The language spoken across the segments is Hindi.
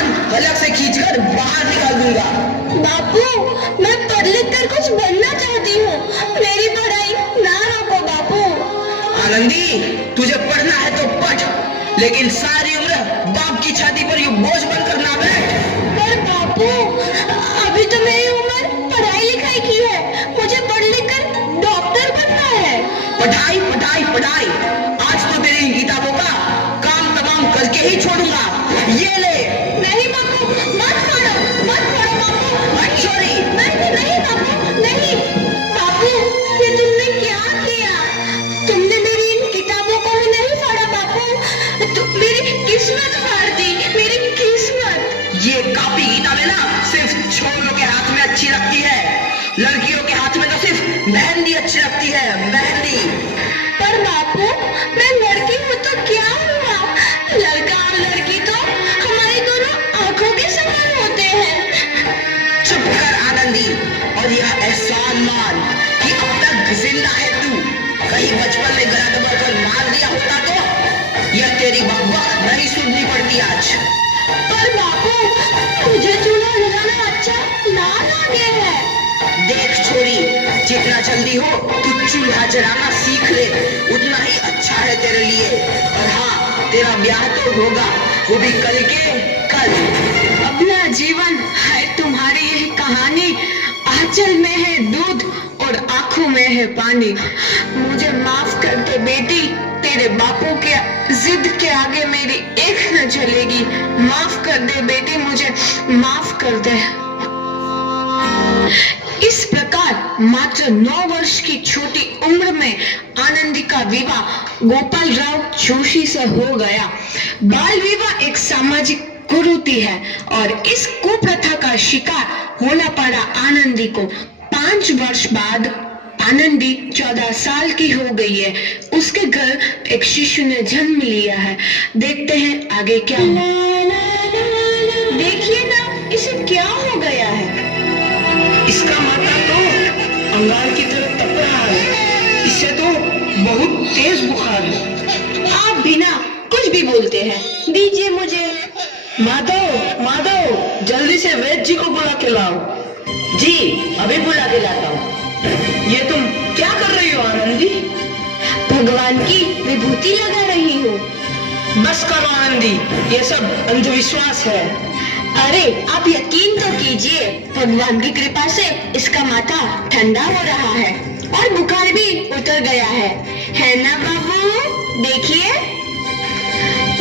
कान हलक से खींचकर बाहर निकाल दूंगा। बापू, मैं पढ़ लिख कर कुछ बनना चाहती हूँ, मेरी पढ़ाई ना रोको बापू। आनंदी, तुझे पढ़ना है तो पढ़, लेकिन सारी उम्र बाप की छाती पर यूं बोझ बनकर ना बैठ। पर बापू, अभी तो मेरी उम्र पढ़ाई लिखाई की है, मुझे पढ़ लिख कर डॉक्टर बनना है। पढ़ाई पढ़ाई पढ़ाई, आज तो तेरी इन किताबों का काम तमाम करके ही छोड़ूंगा। ये ले। नहीं बापू, मत छोड़ो बापू, मत छोड़ी। नहीं नहीं बापू, नहीं। बापू, ये तुमने क्या किया? तुमने मेरी इन किताबों को भी नहीं फाड़ा बापू, मेरी किस्मत फाड़ दी, मेरी किस्मत। ये कॉपी किताबें ना सिर्फ छोरों के हाथ में अच्छी लगती है, लड़कियों के हाथ में तो सिर्फ मेहंदी अच्छी लगती है, मेहंदी। पर बापू, मैं लड़की हूँ तो क्या हुआ? लड़का और लड़की तो हमारी दोनों आंखों के समान होते हैं। चुप कर आनंदी, और यह एहसान मान कि अब तक जिंदा है तू। कहीं बचपन में गला दबाकर मार दिया होता तो यह तेरी बकबक नहीं सुननी पड़ती आज। पर बापू, मुझे चूल्हा जलाना अच्छा ना लगे है। देख छोरी, जितना जल्दी हो तू चूल्हा जलाना सीख ले, उतना ही अच्छा है तेरे लिए। और हाँ, तेरा ब्याह तो होगा, वो भी कल के कल। अपना जीवन है तुम्हारी यह कहानी, आंचल में है दूध और आंखों में है पानी। मुझे माफ कर दे बेटी, तेरे बापू के जिद के आगे मेरी एक न चलेगी। माफ कर दे बेटी, मुझे माफ कर दे। इस प्रकार मात्र 9 वर्ष की छोटी उम्र में आनंदी का विवाह गोपाल राव जोशी से हो गया। बाल विवाह एक सामाजिक कुरीति है और इस कुप्रथा का शिकार होना पड़ा आनंदी को। 5 वर्ष बाद आनंदी 14 साल की हो गई है। उसके घर एक शिशु ने जन्म लिया है। देखते हैं आगे क्या हुआ। देखिए ना, इसे क्या हो गया है? इसका माथा तो अंगार की तरह तप रहा है, इससे तो बहुत तेज बुखार है। आप बिना कुछ भी बोलते हैं, दीजिए मुझे। माधव, माधव, जल्दी से वैद्य जी को बुला के लाओ। जी, अभी बुला के लाता हूँ। ये तुम क्या कर रही हो आनंदी? भगवान की विभूति लगा रही हूँ। बस करो आनंदी, ये सब अंधविश्वास है। अरे आप यकीन तो कीजिए, भगवान की कृपा से इसका माथा ठंडा हो रहा है और बुखार भी उतर गया है ना बाबू? देखिए,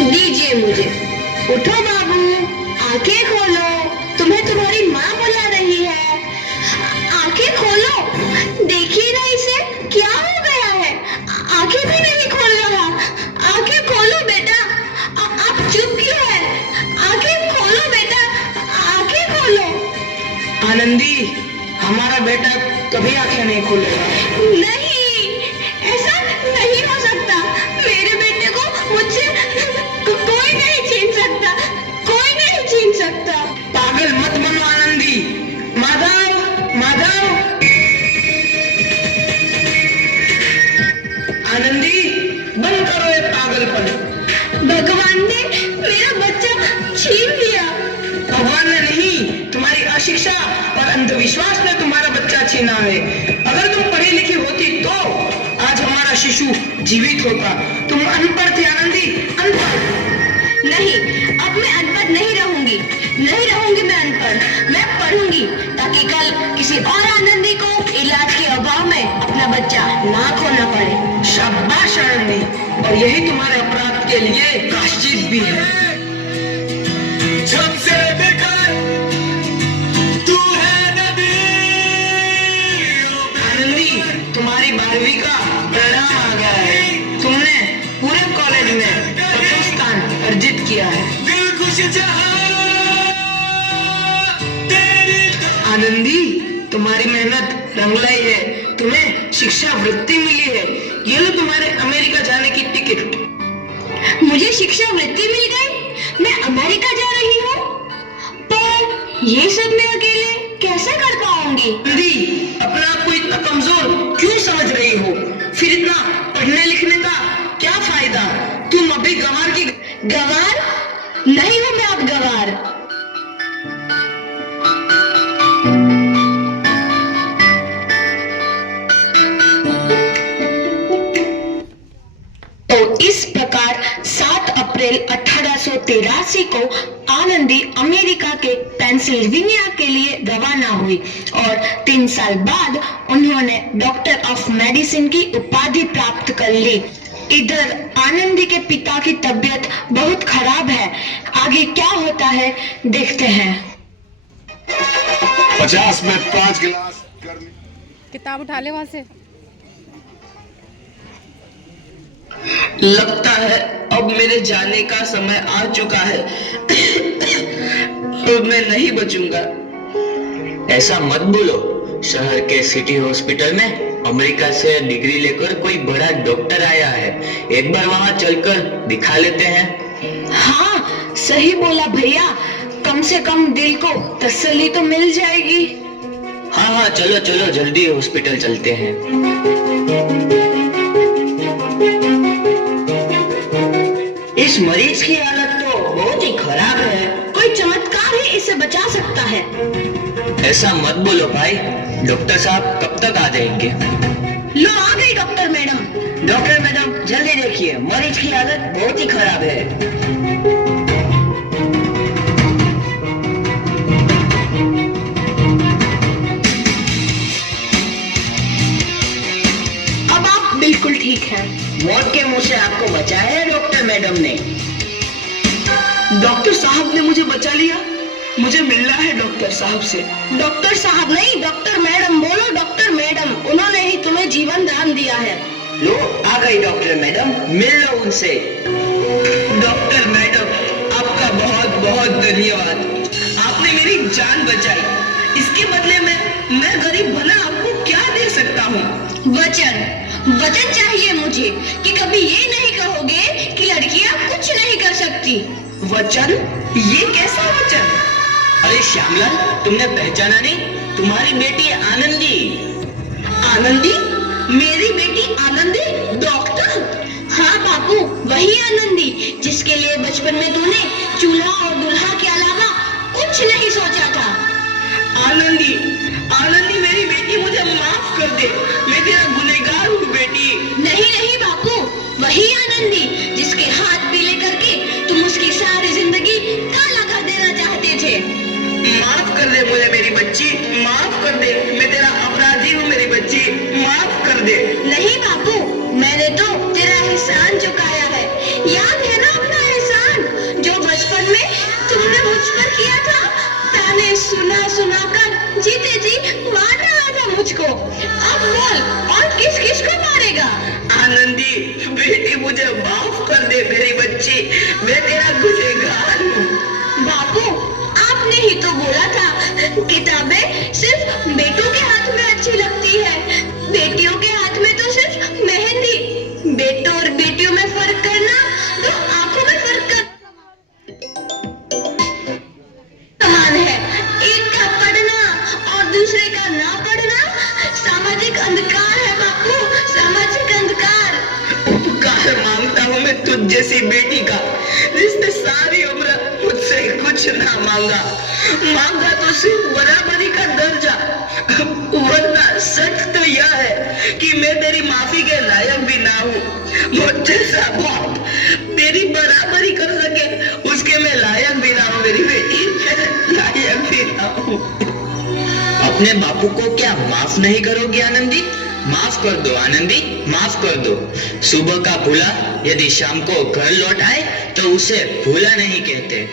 दीजिए मुझे। उठो बाबू, आंखें खोलो, तुम्हें तुम्हारी माँ बुला रही है। आंखें खोलो, देखिए ना इसे क्या हो गया है, आंखें भी नहीं खोल रहा। आंखें खोलो बेटा, आप चुप क्यों है? आंखें खोलो बेटा, आंखें खोलो। आनंदी, हमारा बेटा कभी आंखें नहीं खोलेगा। नहीं, ऐसा नहीं हो सकता। मेरे बेटे को मुझसे कोई नहीं छीन सकता, कोई नहीं छीन सकता। पागल मत बनो आनंदी। माधव, माधव। आनंदी, बंद करो ये पागलपन। भगवान ने मेरा बच्चा छीन लिया। भगवान ने नहीं, तुम्हारी अशिक्षा और अंधविश्वास ने तुम्हारा बच्चा छीना है। अगर तुम पढ़ी लिखी होती तो आज हमारा शिशु जीवित होता। तुम अनपढ़ थी आनंदी, अनपढ़। नहीं, अब मैं अनपढ़ नहीं रहूंगी, नहीं रहूंगी मैं अनपढ़। मैं पढ़ूंगी ताकि कल किसी और आनंदी को इलाज के अभाव में अपना बच्चा ना खोना पड़े। शाबाश आनंदी, और यही तुम्हारे अपराध के लिए प्रायश्चित भी है। सबसे बेकार तू है नबी। आनंदी, तुम्हारी 12वीं का परिणाम आ गया है। तुमने पूरे कॉलेज में प्रथम स्थान अर्जित किया है। दिल खुश जहां तेरी आनंदी, तुम्हारी मेहनत रंग लाई है। तुम्हें शिक्षा वृत्ति मिली है। ये लो तुम्हारे अमेरिका जाने की टिकट। मुझे शिक्षा वृत्ति मिल गई, मैं अमेरिका जा रही हूँ। पर ये सब मैं अकेले कैसे कर पाऊंगी? आनंदी, अपने आप को इतना कमजोर क्यों समझ रही हो? फिर इतना पढ़ने लिखने का क्या फायदा? तुम अभी गंवार की गंवार नहीं हूँ मैं अब गंवार। इस प्रकार 7 अप्रैल 1883 को आनंदी अमेरिका के पेंसिल्वेनिया के लिए रवाना हुई और 3 साल बाद उन्होंने डॉक्टर ऑफ मेडिसिन की उपाधि प्राप्त कर ली। इधर आनंदी के पिता की तबीयत बहुत खराब है। आगे क्या होता है देखते हैं। 50 में 5 गिलास गर्मी। किताब उठा ले वहां से। लगता है अब मेरे जाने का समय आ चुका है। अब मैं नहीं बचूंगा। ऐसा मत बोलो। शहर के सिटी हॉस्पिटल में अमेरिका से डिग्री लेकर कोई बड़ा डॉक्टर आया है। एक बार वहां चलकर दिखा लेते हैं। हाँ सही बोला भैया, कम से कम दिल को तसल्ली तो मिल जाएगी। हाँ चलो चलो जल्दी हॉस्पिटल चलते हैं। इस मरीज की हालत तो बहुत ही खराब है। कोई चमत्कार ही इसे बचा सकता है। ऐसा मत बोलो भाई, डॉक्टर साहब कब तक आ जाएंगे? लो आ गई डॉक्टर मैडम। डॉक्टर मैडम जल्दी देखिए, मरीज की हालत बहुत ही खराब है। अब आप बिल्कुल ठीक हैं। मौत के मुंह से आपको बचाया है डॉक्टर मैडम ने। डॉक्टर साहब ने मुझे बचा लिया। मुझे मिलना है डॉक्टर साहब से। डॉक्टर साहब नहीं, डॉक्टर मैडम बोलो। डॉक्टर मैडम, उन्होंने ही तुम्हें जीवन दान दिया है। लो आ गई डॉक्टर मैडम, मिल लो उनसे। डॉक्टर मैडम आपका बहुत बहुत धन्यवाद। आपने मेरी जान बचाई। इसके बदले में मैं गरीब भला आपको क्या दे सकता हूँ? वचन चाहिए मुझे कि कभी ये नहीं कहोगे कि लड़कियां कुछ नहीं कर सकती। वचन? ये कैसा वचन? अरे श्यामलाल, तुमने पहचाना नहीं? तुम्हारी बेटी है आनंदी। आनंदी? मेरी बेटी आनंदी? डॉक्टर? हाँ बापू, वही आनंदी जिसके लिए बचपन में तूने चूल्हा और दूल्हा के अलावा कुछ नहीं सोचा था। आनंदी, आनंदी मेरी बेटी, मुझे माफ कर दे। मैं तेरा गुनहगार हूँ बेटी। नहीं बापू, वही आनंदी जिसके हाथ पीले करके तुम उसकी सारी जिंदगी काला कर देना चाहते थे। माफ कर दे मुझे मेरी बच्ची, माफ कर दे। मैं तेरा अपराधी हूँ मेरी बच्ची, माफ कर दे। नहीं बापू, मैंने तो तेरा एहसान चुकाया है। याद है ना अपना एहसान जो बचपन में तुमने मुझ पर किया था? ताने सुना कर जीते जी मार रहा था मुझको। अब बोल, और किस को मारेगा? आनंदी बेटी, मुझे माफ कर दे मेरी बच्ची, मैं तेरा गुनहगार हूँ। बापू, आपने ही तो बोला था किताबें सिर्फ बेटों के हाथ में अच्छी लगती है, बेटियों के हाथ में तो सिर्फ मेहंदी। बेटों और बेटियों में फर्क करना तो आंखों में फर्क कर समान है। एक का पढ़ना और दूसरे का ना पढ़ना सामाजिक अंधकार है बापू, सामाजिक अंधकार। उपकार मांगता हूँ मैं तुझ जैसी बेटी का, जिसने सारी उम्र मुझसे कुछ ना मांगा तो सिर्फ बराबरी का दर्जा। वरना सच तो यह है कि मैं तेरी माफी के लायक भी ना हूँ। मुझ जैसा बाप तेरी बराबरी कर सके उसके मैं लायक भी ना हूँ मेरी बेटी, लायक भी ना हूँ। अपने बापू को क्या माफ नहीं करोगी आनंदी? माफ कर दो आनंदी, माफ कर दो। सुबह का भूला यदि शाम को घर लौट आए तो उसे भूला नहीं कहते।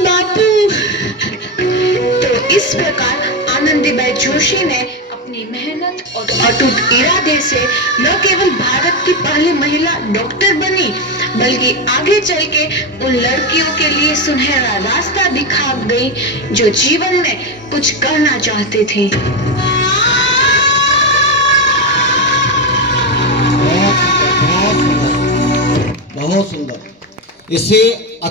बापू। तो इस प्रकार आनंदीबाई जोशी ने अपनी मेहनत और अटूट इरादे से न केवल भारत की पहली महिला डॉक्टर बनी, बल्कि आगे चल के उन लड़कियों के लिए सुनहरा रास्ता दिखा गई जो जीवन में कुछ करना चाहते थे। बहुत सुंदर, बहुत सुंदर। इससे